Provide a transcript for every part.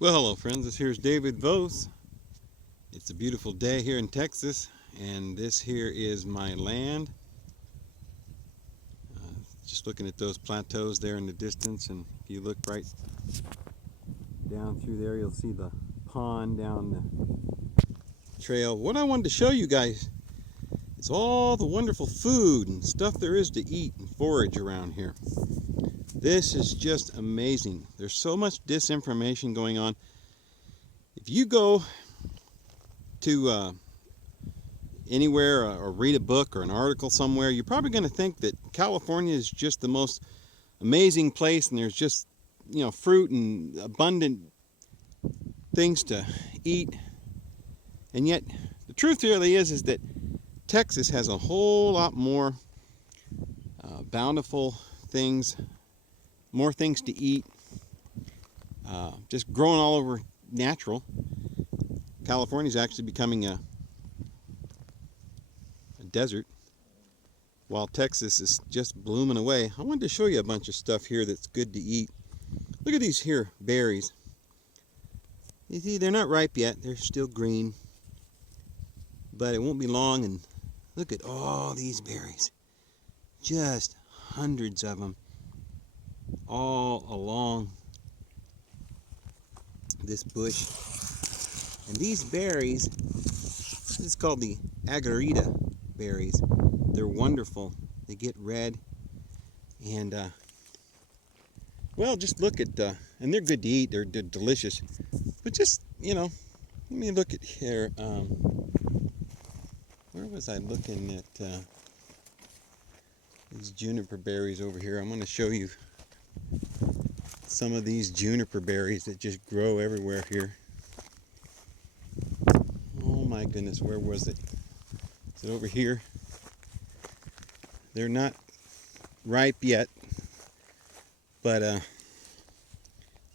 Well, hello friends, this here's David Vos. It's a beautiful day here in Texas, and this here is my land. Just looking at those plateaus there in the distance, and if you look right down through there, you'll see the pond down the trail. What I wanted to show you guys is all the wonderful food and stuff there is to eat and forage around here. This is just amazing. There's so much disinformation going on. If you go to anywhere or read a book or an article somewhere, you're probably going to think that California is just the most amazing place and there's just, fruit and abundant things to eat. And yet, the truth really is that Texas has a whole lot more bountiful things, more things to eat, just growing all over natural. California is actually becoming a desert, while Texas is just blooming away. I wanted to show you a bunch of stuff here that's good to eat. Look at these here berries. You see, they're not ripe yet. They're still green, but it won't be long. And look at all these berries, just hundreds of them all along this bush. And these berries, this is called the agarita berries. They're wonderful. They get red, and well, just look at and they're good to eat. They're delicious. But just, let me look at here. Where was I looking at these juniper berries over here? I'm going to show you some of these juniper berries that just grow everywhere here. Oh my goodness, where was it? Is it over here? They're not ripe yet, but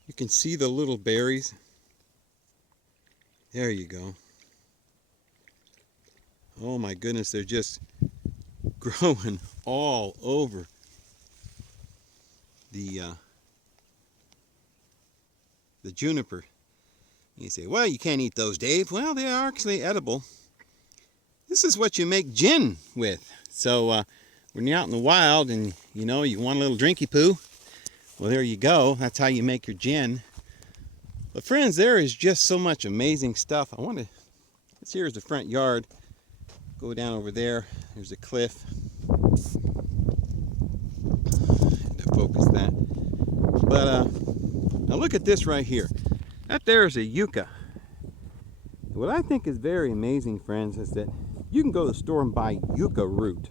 you can see the little berries. There you go. Oh my goodness, they're just growing all over the juniper. You say, well, you can't eat those, Dave. Well, they are actually edible. This is what you make gin with. So when you're out in the wild and you want a little drinky poo, well, there you go. That's how you make your gin. But friends, there is just so much amazing stuff. This here is the front yard. Go down over there. There's a cliff. Had to focus that. But now look at this right here. That there is a yucca. What I think is very amazing, friends, is that you can go to the store and buy yucca root.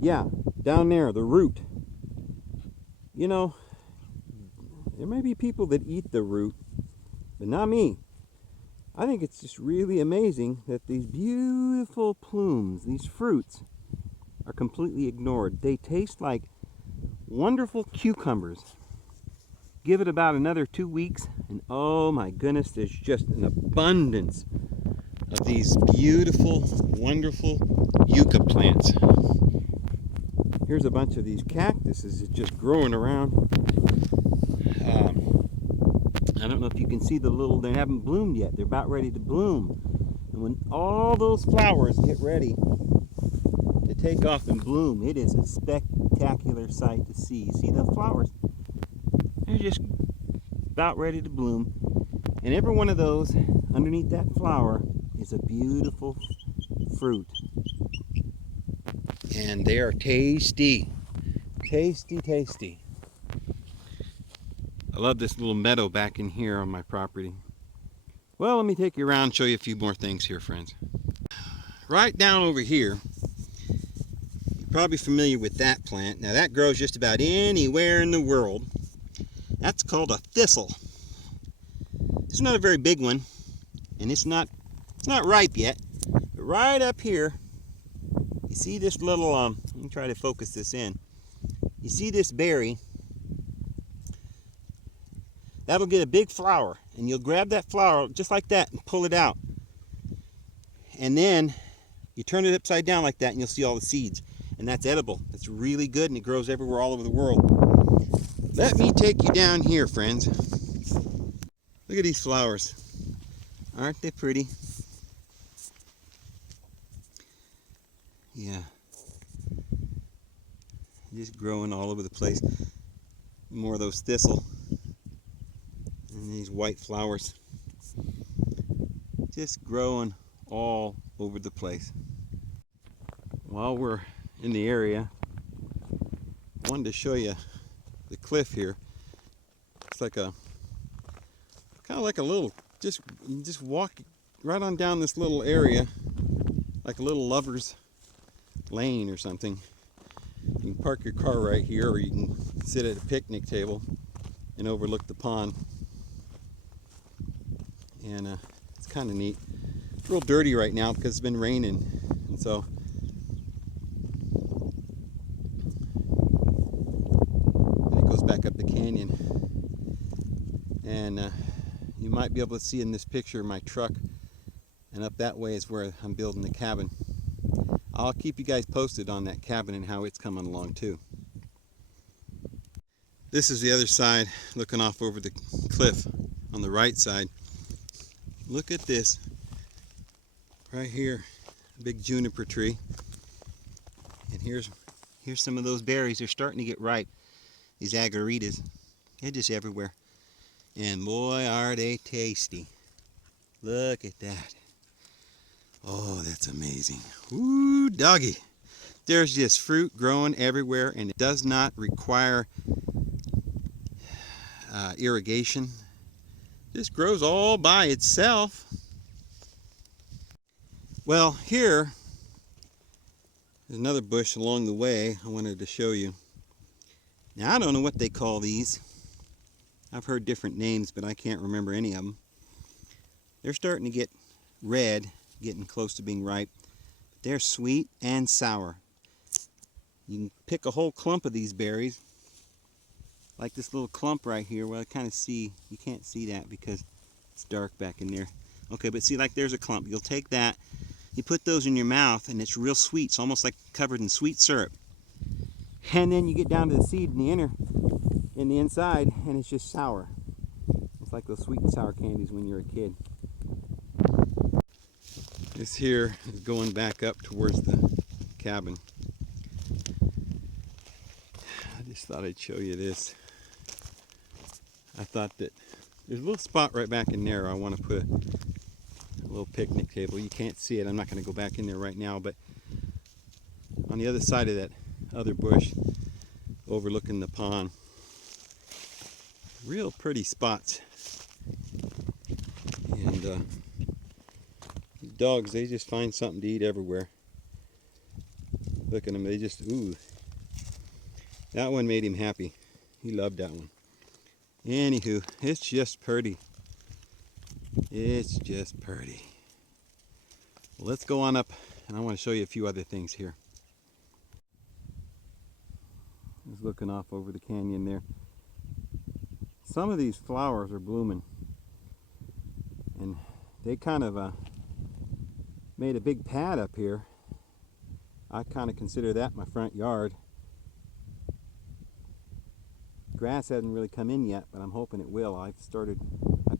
Yeah, down there, the root. There may be people that eat the root, but not me. I think it's just really amazing that these beautiful plumes, these fruits, are completely ignored. They taste like wonderful cucumbers. Give it about another 2 weeks, and oh my goodness, there's just an abundance of these beautiful, wonderful yucca plants. Here's a bunch of these cactuses just growing around. I don't know if you can see they haven't bloomed yet. They're about ready to bloom. And when all those flowers get ready to take off and bloom, it is a spectacular sight to see. You see the flowers? They're just about ready to bloom. And every one of those, underneath that flower, is a beautiful fruit. And they are tasty. Tasty, tasty. I love this little meadow back in here on my property. Well, let me take you around and show you a few more things here, friends. Right down over here, you're probably familiar with that plant. Now that grows just about anywhere in the world. That's called a thistle. It's not a very big one, and it's not ripe yet. But right up here, you see this little, let me try to focus this in. You see this berry? That'll get a big flower, and you'll grab that flower just like that and pull it out. And then you turn it upside down like that, and you'll see all the seeds. And that's edible. It's really good, and it grows everywhere all over the world. Let me take you down here, friends. Look at these flowers. Aren't they pretty? Yeah. Just growing all over the place. More of those thistle. And these white flowers. Just growing all over the place. While we're in the area, I wanted to show you the cliff here. It's like a kind of like a little, just walk right on down this little area, like a little lover's lane or something. You can park your car right here, or you can sit at a picnic table and overlook the pond. And it's kind of neat. It's real dirty right now because it's been raining, and so and it goes back up the canyon. And you might be able to see in this picture my truck, and up that way is where I'm building the cabin. I'll keep you guys posted on that cabin and how it's coming along too. This is the other side, looking off over the cliff on the right side. Look at this right here, big juniper tree. And here's some of those berries. They're starting to get ripe. These agaritas, they're just everywhere. And boy, are they tasty. Look at that. Oh, that's amazing. Woo, doggy. There's just fruit growing everywhere, and it does not require irrigation. Just grows all by itself. Well, here there's another bush along the way I wanted to show you. Now, I don't know what they call these. I've heard different names, but I can't remember any of them. They're starting to get red, getting close to being ripe. They're sweet and sour. You can pick a whole clump of these berries, like this little clump right here. Well, I kind of see, you can't see that because it's dark back in there. Okay, but see, like there's a clump. You'll take that, you put those in your mouth, and it's real sweet. It's almost like covered in sweet syrup. And then you get down to the seed in the inside, and it's just sour. It's like those sweet and sour candies when you're a kid. This here is going back up towards the cabin. I just thought I'd show you this. I thought that there's a little spot right back in there. I want to put a little picnic table. You can't see it. I'm not going to go back in there right now, but on the other side of that other bush, overlooking the pond, real pretty spots. And dogs, they just find something to eat everywhere. Look at them, they just, ooh. That one made him happy. He loved that one. Anywho, it's just pretty. It's just pretty. Well, let's go on up, and I want to show you a few other things here. Just looking off over the canyon there. Some of these flowers are blooming, and they kind of made a big pad up here. I kind of consider that my front yard. Grass hasn't really come in yet, but I'm hoping it will. I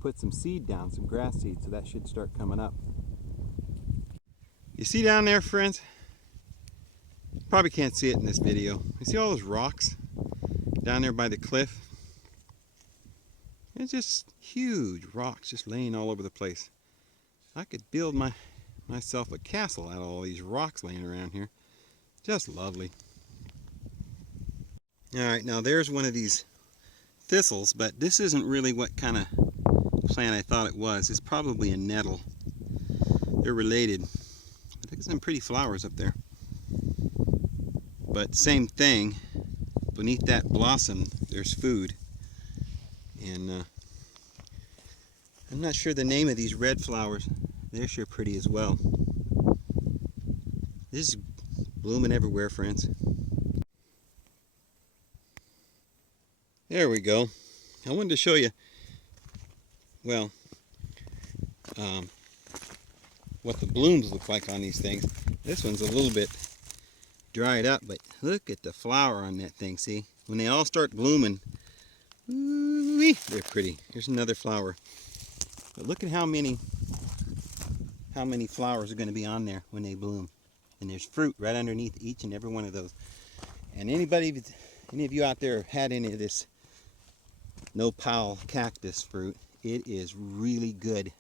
put some seed down, some grass seed, so that should start coming up. You see down there, friends? Probably can't see it in this video. You see all those rocks down there by the cliff? It's just huge rocks just laying all over the place. I could build myself a castle out of all these rocks laying around here. Just lovely. Alright, now there's one of these thistles, but this isn't really what kind of plant I thought it was. It's probably a nettle. They're related. Look at some pretty flowers up there. But same thing, beneath that blossom there's food. And I'm not sure the name of these red flowers. They're sure pretty as well. This is blooming everywhere, friends. There we go. I wanted to show you, well, what the blooms look like on these things. This one's a little bit dried up, but look at the flower on that thing, see? When they all start blooming, ooh-wee, they're pretty. Here's another flower. But look at how many flowers are going to be on there when they bloom. And there's fruit right underneath each and every one of those. And any of you out there have had any of this nopal cactus fruit, it is really good.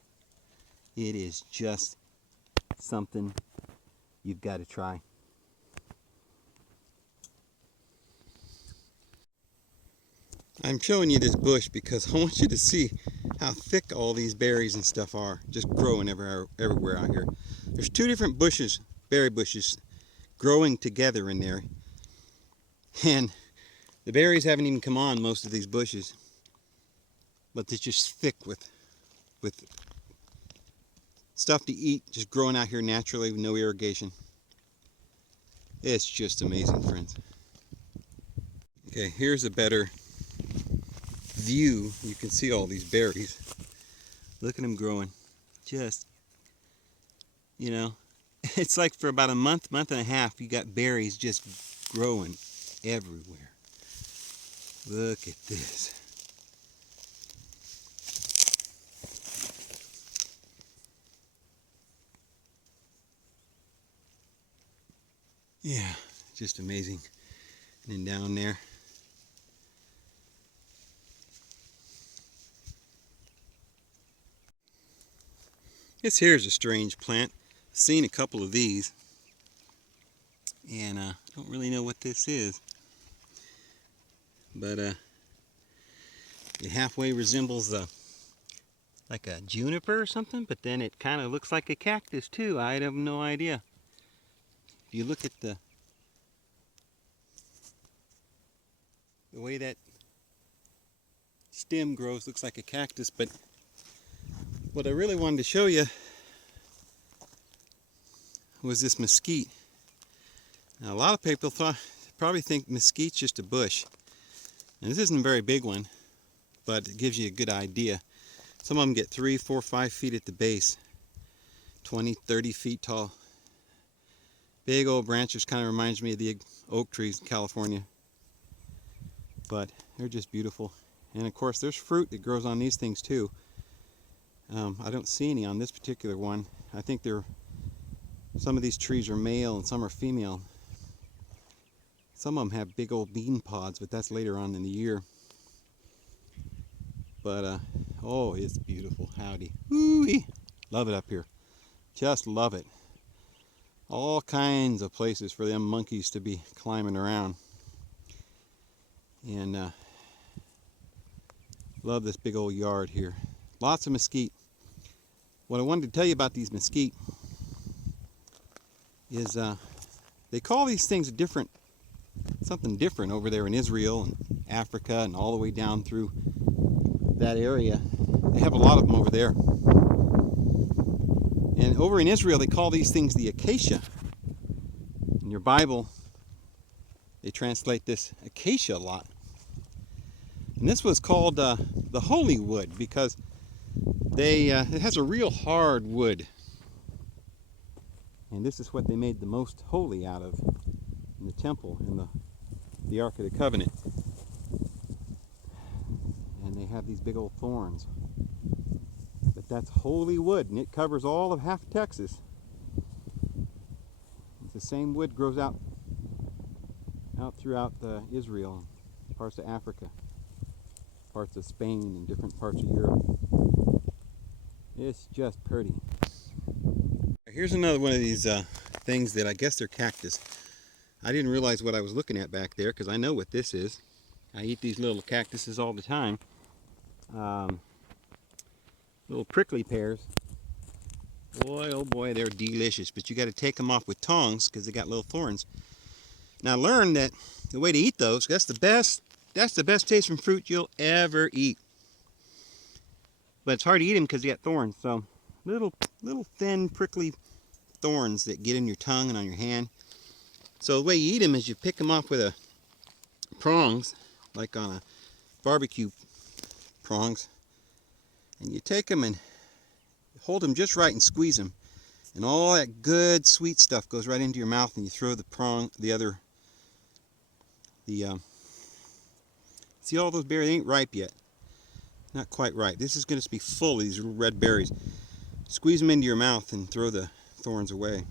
It is just something you've got to try. I'm showing you this bush because I want you to see how thick all these berries and stuff are, just growing everywhere out here. There's two different bushes, berry bushes, growing together in there. And the berries haven't even come on most of these bushes, but they're just thick with stuff to eat, just growing out here naturally with no irrigation. It's just amazing, friends. Okay, here's a better view. You can see all these berries. Look at them growing. Just, you know, it's like for about a month and a half, you got berries just growing everywhere. Look at this. Yeah, just amazing. And then down there, this here is a strange plant. I've seen a couple of these, and I don't really know what this is, but it halfway resembles like a juniper or something, but then it kind of looks like a cactus too. I have no idea. If you look at the way that stem grows, looks like a cactus. But what I really wanted to show you was this mesquite. Now, a lot of people probably think mesquite's just a bush, and this isn't a very big one, but it gives you a good idea. Some of them get 3, 4, 5 feet at the base, 20, 30 feet tall. Big old branches, kind of reminds me of the oak trees in California. But they're just beautiful. And of course there's fruit that grows on these things too. I don't see any on this particular one. I think some of these trees are male and some are female. Some of them have big old bean pods, but that's later on in the year. But oh, it's beautiful. Howdy. Woo-wee. Love it up here. Just love it. All kinds of places for them monkeys to be climbing around. And love this big old yard here. Lots of mesquite. What I wanted to tell you about these mesquite is they call these things something different over there in Israel and Africa and all the way down through that area. They have a lot of them over there. And over in Israel, they call these things the acacia. In your Bible, they translate this acacia a lot. And this was called the holy wood because it has a real hard wood. And this is what they made the most holy out of in the temple, in the Ark of the Covenant. And they have these big old thorns. But that's holy wood, and it covers all of half Texas. It's the same wood grows out throughout Israel, parts of Africa, parts of Spain, and different parts of Europe. It's just pretty. Here's another one of these things that I guess they're cactus. I didn't realize what I was looking at back there because I know what this is. I eat these little cactuses all the time. Little prickly pears. Boy, oh boy, they're delicious. But you got to take them off with tongs because they got little thorns. Now I learned that the way to eat those, that's the best tasting fruit you'll ever eat. But it's hard to eat them because they got thorns. So little thin prickly thorns that get in your tongue and on your hand. So the way you eat them is you pick them off with prongs, like on a barbecue prongs. And you take them and hold them just right and squeeze them. And all that good sweet stuff goes right into your mouth, and you throw see all those berries, they ain't ripe yet. not quite right. This is going to be full of these red berries. Squeeze them into your mouth and throw the thorns away.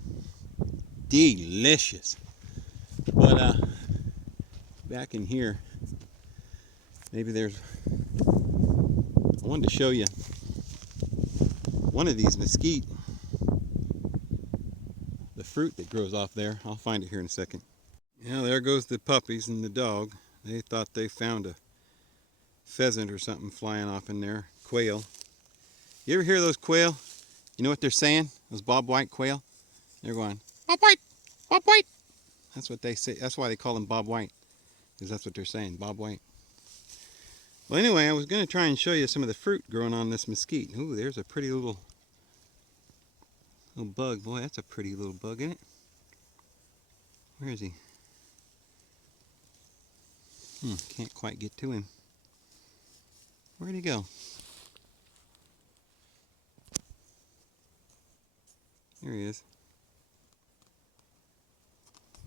Delicious. But back in here, maybe there's, I wanted to show you one of these mesquite, the fruit that grows off there. I'll find it here in a second. Yeah, there goes the puppies and the dog. They thought they found a pheasant or something flying off in there. Quail. You ever hear those quail? You know what they're saying? Those bobwhite quail? They're going, bobwhite, bobwhite. That's what they say. That's why they call them bobwhite, because that's what they're saying, bobwhite. Well, anyway, I was going to try and show you some of the fruit growing on this mesquite. Ooh, there's a pretty little bug. Boy, that's a pretty little bug, isn't it? Where is he? Can't quite get to him. Where'd he go? There he is.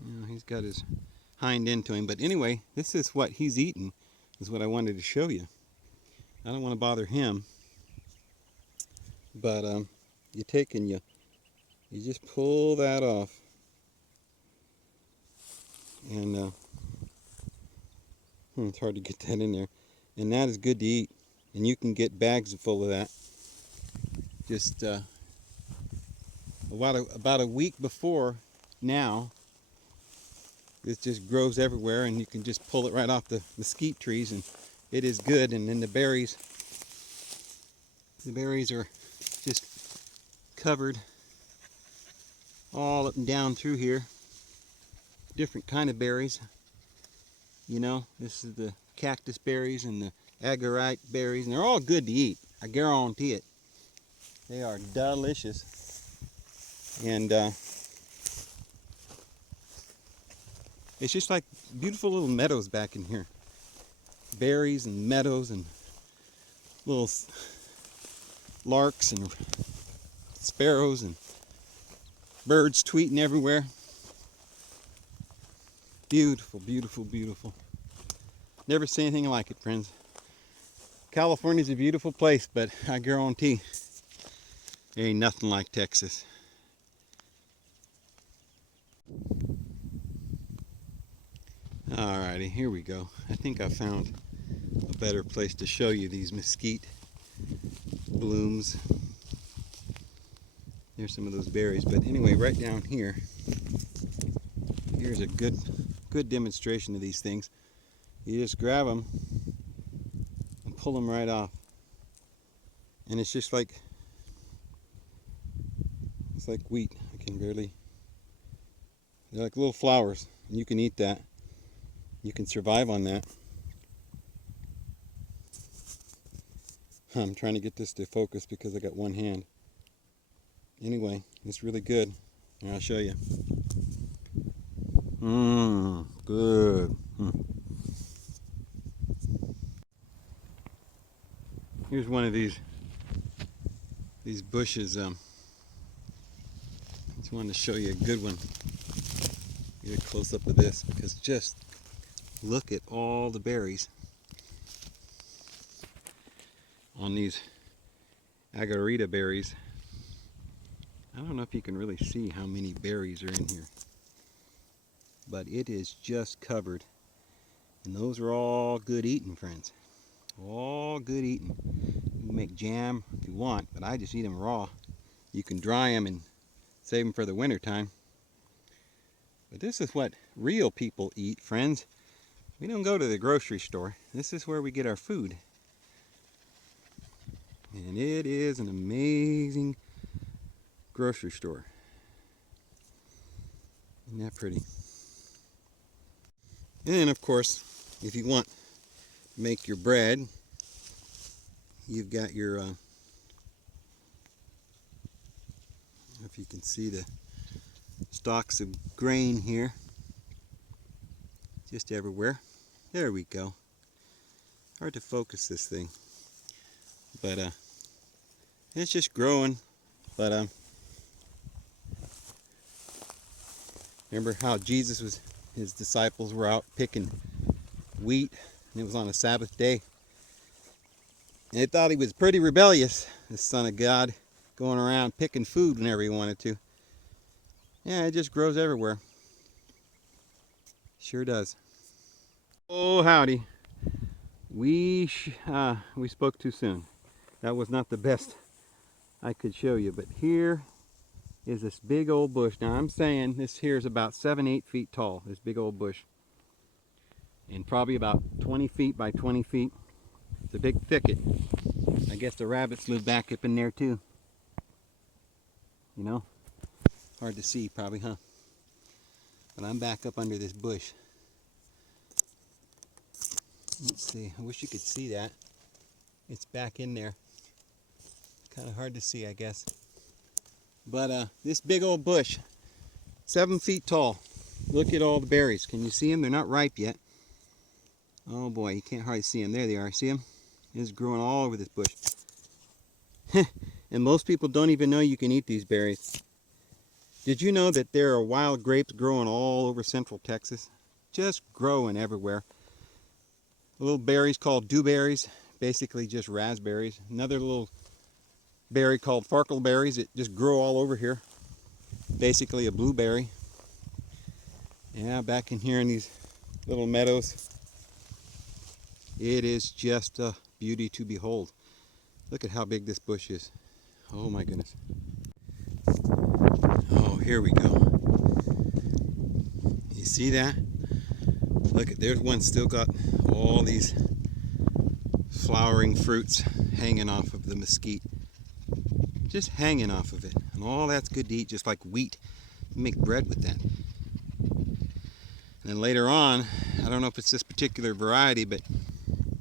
You know, he's got his hind end to him. But anyway, this is what he's eating, is what I wanted to show you. I don't want to bother him. But you take and you just pull that off. And it's hard to get that in there. And that is good to eat. And you can get bags full of that. Just about a week before now, it just grows everywhere, and you can just pull it right off the mesquite trees, and it is good. And then the berries are just covered all up and down through here. Different kind of berries. You know, this is the cactus berries and the agarite berries, and they're all good to eat. I guarantee it. They are delicious. And it's just like beautiful little meadows back in here. Berries and meadows and little larks and sparrows and birds tweeting everywhere. Beautiful, beautiful, beautiful. Never seen anything like it, friends. California's a beautiful place, but I guarantee there ain't nothing like Texas. Alrighty, here we go. I think I found a better place to show you these mesquite blooms. There's some of those berries, but anyway, right down here, here's a good demonstration of these things. You just grab them and pull them right off, and it's just like wheat. I can barely. They're like little flowers, and you can eat that. You can survive on that. I'm trying to get this to focus because I got one hand. Anyway, it's really good. And I'll show you. Good. Here's one of these bushes. Just wanted to show you a good one. Get a close up of this, because just look at all the berries on these agarita berries. I don't know if you can really see how many berries are in here, but it is just covered. And those are all good eating, friends. All good eating. You can make jam if you want, but I just eat them raw. You can dry them and save them for the winter time. But this is what real people eat, friends. We don't go to the grocery store. This is where we get our food. And it is an amazing grocery store. Isn't that pretty? And then, of course, if you want to make your bread, you've got your, if you can see the stalks of grain here, just everywhere. There we go. Hard to focus this thing, but it's just growing. But remember how his disciples were out picking wheat, and it was on a Sabbath day. They thought he was pretty rebellious, this son of God, going around picking food whenever he wanted to. Yeah, it just grows everywhere. Sure does. Oh, howdy. We spoke too soon. That was not the best I could show you, but here is this big old bush. Now I'm saying this here is about 7-8 feet tall, this big old bush. And probably about 20 feet by 20 feet. It's a big thicket. I guess the rabbits live back up in there too. You know? Hard to see probably, huh? But I'm back up under this bush. Let's see, I wish you could see that. It's back in there. Kind of hard to see, I guess. But this big old bush, 7 feet tall. Look at all the berries. Can you see them? They're not ripe yet. Oh boy, you can't hardly see them. There they are. See them? It's growing all over this bush. And most people don't even know you can eat these berries. Did you know that there are wild grapes growing all over central Texas? Just growing everywhere. Little berries called dewberries, basically just raspberries. Another little berry called farkleberries that just grow all over here. Basically a blueberry. Yeah, back in here in these little meadows, it is just a beauty to behold. Look at how big this bush is. Oh my goodness. Oh, here we go. You see that? Look, there's one still got all these flowering fruits hanging off of the mesquite. Just hanging off of it. And all that's good to eat, just like wheat. You make bread with that. And then later on, I don't know if it's this particular variety, but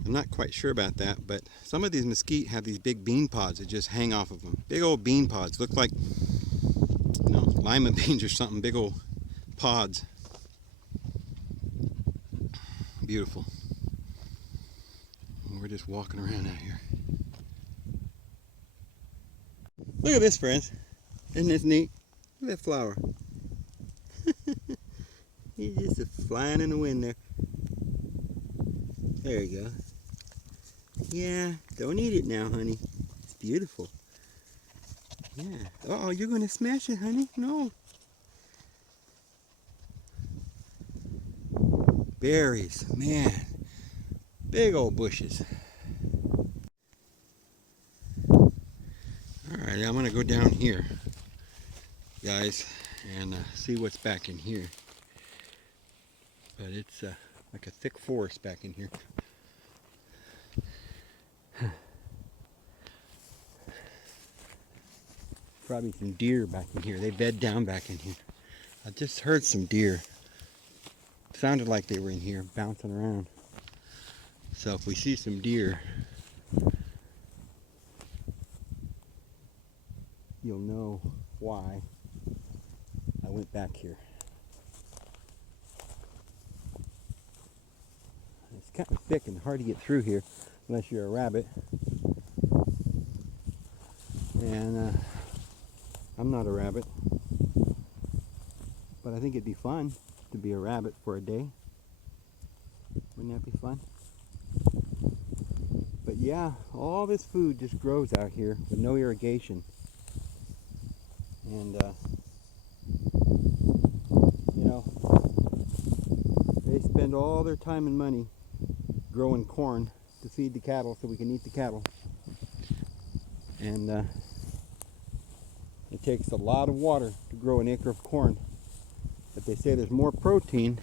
I'm not quite sure about that, but some of these mesquite have these big bean pods that just hang off of them. Big old bean pods. Look like, you know, lima beans or something. Big old pods. Beautiful. We're just walking around out here. Look at this, friends. Isn't this neat? Look at that flower. He's just flying in the wind there. There you go. Yeah, don't eat it now, honey. It's beautiful. Yeah. Uh-oh, you're going to smash it, honey. No. Berries, man. Big old bushes. Alright, I'm going to go down here, guys, and see what's back in here. But it's like a thick forest back in here. Probably some deer back in here. They bed down back in here. I just heard some deer. Sounded like they were in here bouncing around. So if we see some deer, you'll know why I went back here. It's kind of thick and hard to get through here unless you're a rabbit. And I'm not a rabbit, but I think it'd be fun to be a rabbit for a day. Wouldn't that be fun? But yeah, all this food just grows out here with no irrigation. And you know, they spend all their time and money growing corn to feed the cattle so we can eat the cattle. And it takes a lot of water to grow an acre of corn. But they say there's more protein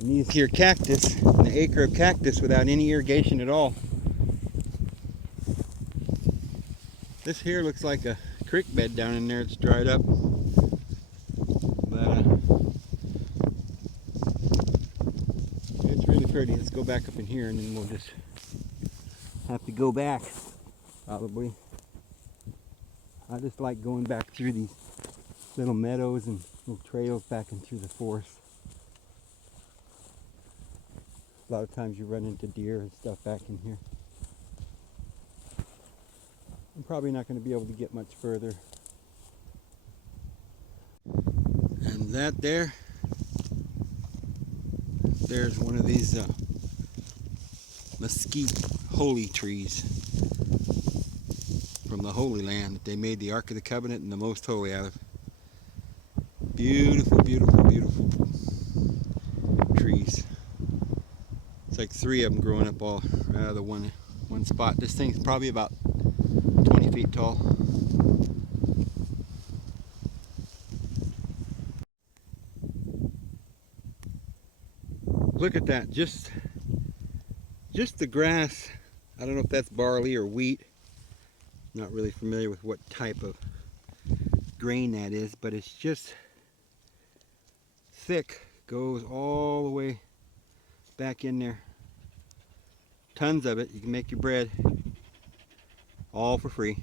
in these here cactus, an acre of cactus without any irrigation at all. This here looks like a creek bed down in there. It's dried up. But it's really pretty. Let's go back up in here and then we'll just have to go back, probably. I just like going back through these little meadows and little trails back in through the forest. A lot of times you run into deer and stuff back in here. I'm probably not going to be able to get much further. And that there's one of these mesquite holy trees from the Holy Land that they made the Ark of the Covenant and the Most Holy out of. Beautiful, beautiful, beautiful trees. It's like 3 of them growing up all out of the one spot. This thing's probably about 20 feet tall. Look at that, just the grass. I don't know if that's barley or wheat. Not really familiar with what type of grain that is, but it's just thick, goes all the way back in there. Tons of it. You can make your bread all for free.